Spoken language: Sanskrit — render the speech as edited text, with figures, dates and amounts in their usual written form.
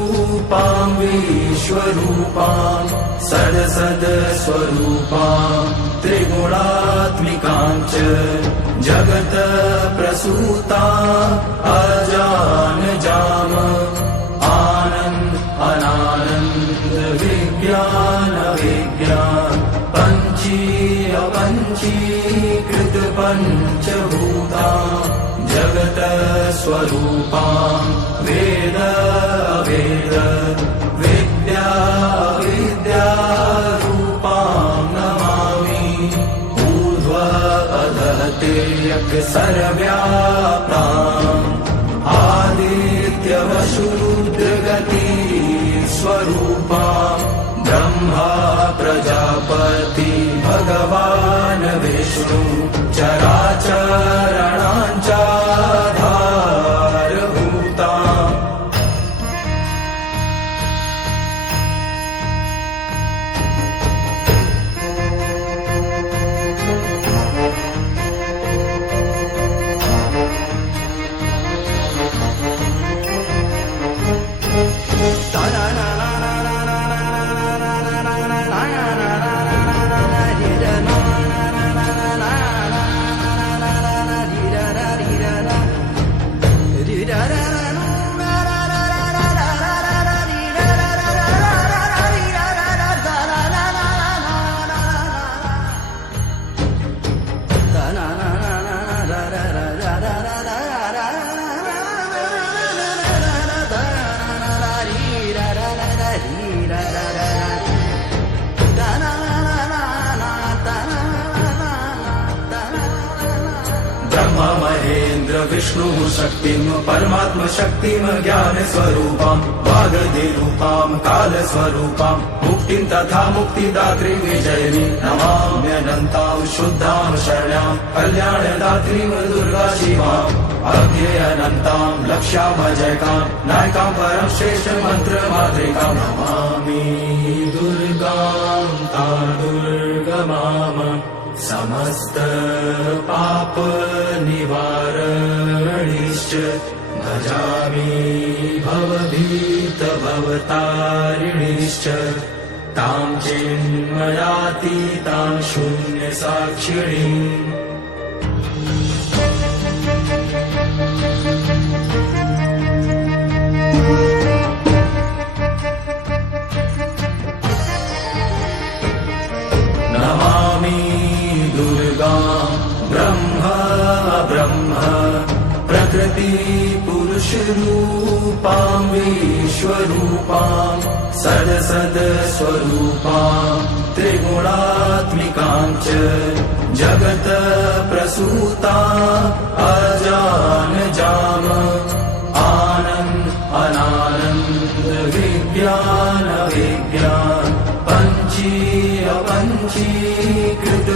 विश्वरूपां विश्वरूपां सदसदस्वरूपां त्रिगुणात्मिकां च जगत प्रसूता अजानजाम आनन्द अनानन्द विज्ञान विज्ञान पञ्चीकृत पञ्चभूता जगत स्वरूपां वेद अवेद विद्या विद्यारूपां नमामि ऊर्ध्व अधः तिर्यक् सर्वव्याप्ताम् आदित्यवशुरुद्रगति स्वरूपां ब्रह्मा प्रजापति भगवान् विष्णु चराचरणाञ्चाधारभूताम् ब्रह्मा महेन्द्र विष्णु शक्तिं परमात्म शक्तिं ज्ञान स्वरूपां वागधिरूपां काल स्वरूपां मुक्तिं तथा मुक्तिदात्री विजयिनी नमाम्यनन्तां शुद्धां शरण्यां कल्याणदात्रीं दुर्गा शिवाम् अव्ययनन्तां लक्ष्यामजयकां नायकां परं श्रेष्ठ मंत्र मातृकां नमामि दुर्गां ता दुर्गमाम समस्त पाप निवारणिश्च भजामि भवभीत भवतारिणिश्च तां चिन्मयातीतां शून्य साक्षिणीम् नमामि दुर्गां ब्रह्म ब्रह्म प्रकृति पुरुषरूपां विश्वरूपां सदसदस्वरूपां त्रिगुणात्मिकां च जगत प्रसूता अजानजाम आनन्द अनानन्द विज्ञान विज्ञान पञ्चीकृत